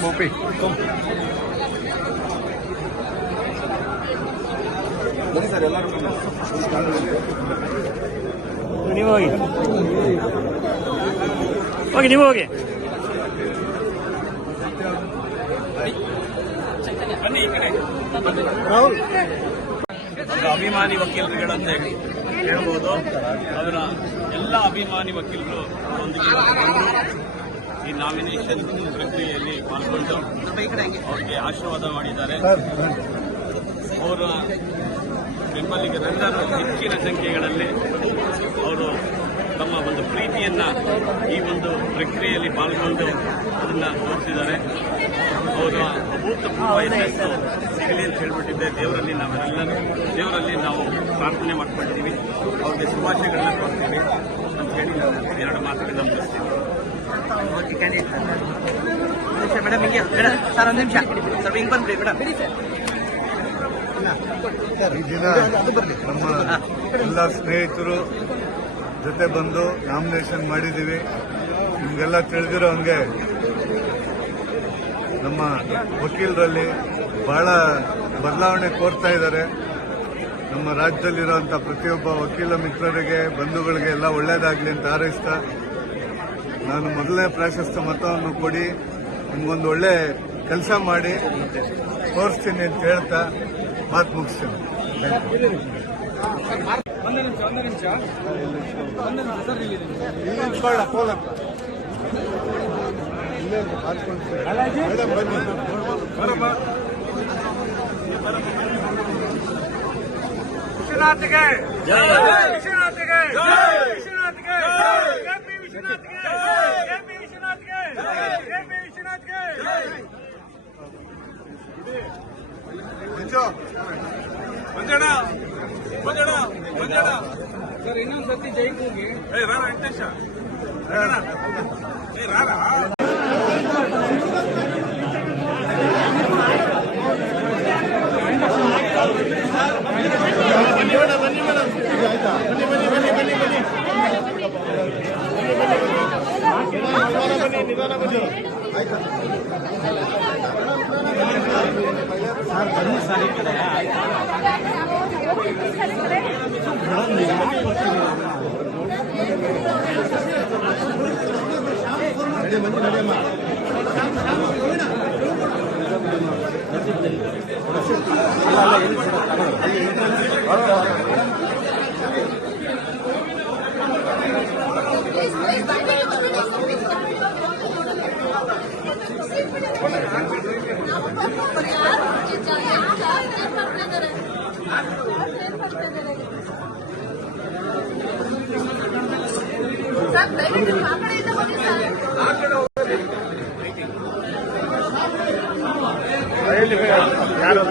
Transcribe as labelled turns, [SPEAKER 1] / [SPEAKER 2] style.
[SPEAKER 1] ಗೋಪಿ ಬನ್ನಿ ಸರ್ ಎಲ್ಲರೂ
[SPEAKER 2] ನೀವು ಹೋಗಿ ಹೋಗಿ ನೀವು ಹೋಗಿ
[SPEAKER 3] ಒಂದು ಅಭಿಮಾನಿ ವಕೀಲರುಗಳಂತ ಹೇಳ್ಬೋದು. ಅವರ ಅಭಿಮಾನಿ ವಕೀಲರು ಈ ನಾಮಿನೇಷನ್ ಪ್ರಕ್ರಿಯೆಯಲ್ಲಿ ಪಾಲ್ಗೊಂಡು ಅವರಿಗೆ ಆಶೀರ್ವಾದ ಮಾಡಿದ್ದಾರೆ. ಅವರ ಬೆಂಬಲಿಗರೆಲ್ಲರೂ ಹೆಚ್ಚಿನ ಸಂಖ್ಯೆಗಳಲ್ಲಿ ಅವರು ತಮ್ಮ ಒಂದು ಪ್ರೀತಿಯನ್ನ ಈ ಒಂದು ಪ್ರಕ್ರಿಯೆಯಲ್ಲಿ ಪಾಲ್ಗೊಂಡು ಅದನ್ನ ತೋರಿಸಿದ್ದಾರೆ. ಅವರ ಅಭೂತಪೂರ್ವ ಯಶಸ್ಸು ಸಿಗಲಿ ಅಂತ ಹೇಳ್ಬಿಟ್ಟಿದ್ದೆ. ದೇವರಲ್ಲಿ ನಾವೆಲ್ಲರೂ ದೇವರಲ್ಲಿ ನಾವು ಪ್ರಾರ್ಥನೆ ಮಾಡ್ಕೊಳ್ತೀವಿ ಅವ್ರಿಗೆ ಶುಭಾಶಯಗಳನ್ನ ಕೊಡ್ತೀವಿ. ಎರಡು
[SPEAKER 4] ಓಕೆ ಸರ್ ಮೇಡಮ್ ಹಿಂಗೆ ಮೇಡಮ್ ಸರ್ ಒಂದು ನಿಮಿಷ ಸರ್ ಹಿಂಗೆ ಬಂದ್ಬಿಡಿ ಮೇಡಮ್
[SPEAKER 1] ದಿನ ನಮ್ಮ ಎಲ್ಲ ಸ್ನೇಹಿತರು ಜೊತೆ ಬಂದು ನಾಮಿನೇಷನ್ ಮಾಡಿದ್ದೀವಿ. ನಿಮಗೆಲ್ಲ ತಿಳಿದಿರೋ ಹಂಗೆ ನಮ್ಮ ವಕೀಲರಲ್ಲಿ ಬಹಳ ಬದಲಾವಣೆ ಕೋರ್ತಾ ಇದ್ದಾರೆ. ನಮ್ಮ ರಾಜ್ಯದಲ್ಲಿರುವಂಥ ಪ್ರತಿಯೊಬ್ಬ ವಕೀಲ ಮಿತ್ರರಿಗೆ ಬಂಧುಗಳಿಗೆ ಎಲ್ಲ ಒಳ್ಳೇದಾಗ್ಲಿ ಅಂತ ಹಾರೈಸ್ತಾ ನಾನು ಮೊದಲನೇ ಪ್ರಾಶಸ್ತ್ಯ ಮತವನ್ನು ಕೊಡಿ ನಿಮ್ಗೊಂದು ಒಳ್ಳೆ ಕೆಲಸ ಮಾಡಿ ತೋರಿಸ್ತೀನಿ ಅಂತ ಹೇಳ್ತಾ ಮಾತು ಮುಗಿಸ್ತೀನಿ.
[SPEAKER 3] ವಿಶ್ವನಾಥ್ಗೆ. ವಿಶ್ವನಾಥ್ಗೆ. ವಿಶ್ವನಾಥ್ಗೆ. ಕೆಪಿ ವಿಶ್ವನಾಥ್ಗೆ. ಕೆಪಿ ವಿಶ್ವನಾಥ್ಗೆ. ಕೆಪಿ ವಿಶ್ವನಾಥ್ಗೆ. ಮಂಜಣ್ಣ ಮಂಜಣ್ಣ ಮಂಜಣ್ಣ ಸರ್ ಇನ್ನೊಂದು ಜೈ ಜೈಗೆ ಹೋಗಿ. ಏ ರಾರ ವೆಂಕಟೇಶ. ಏ ರಾರ
[SPEAKER 5] ಸರ್ Claro.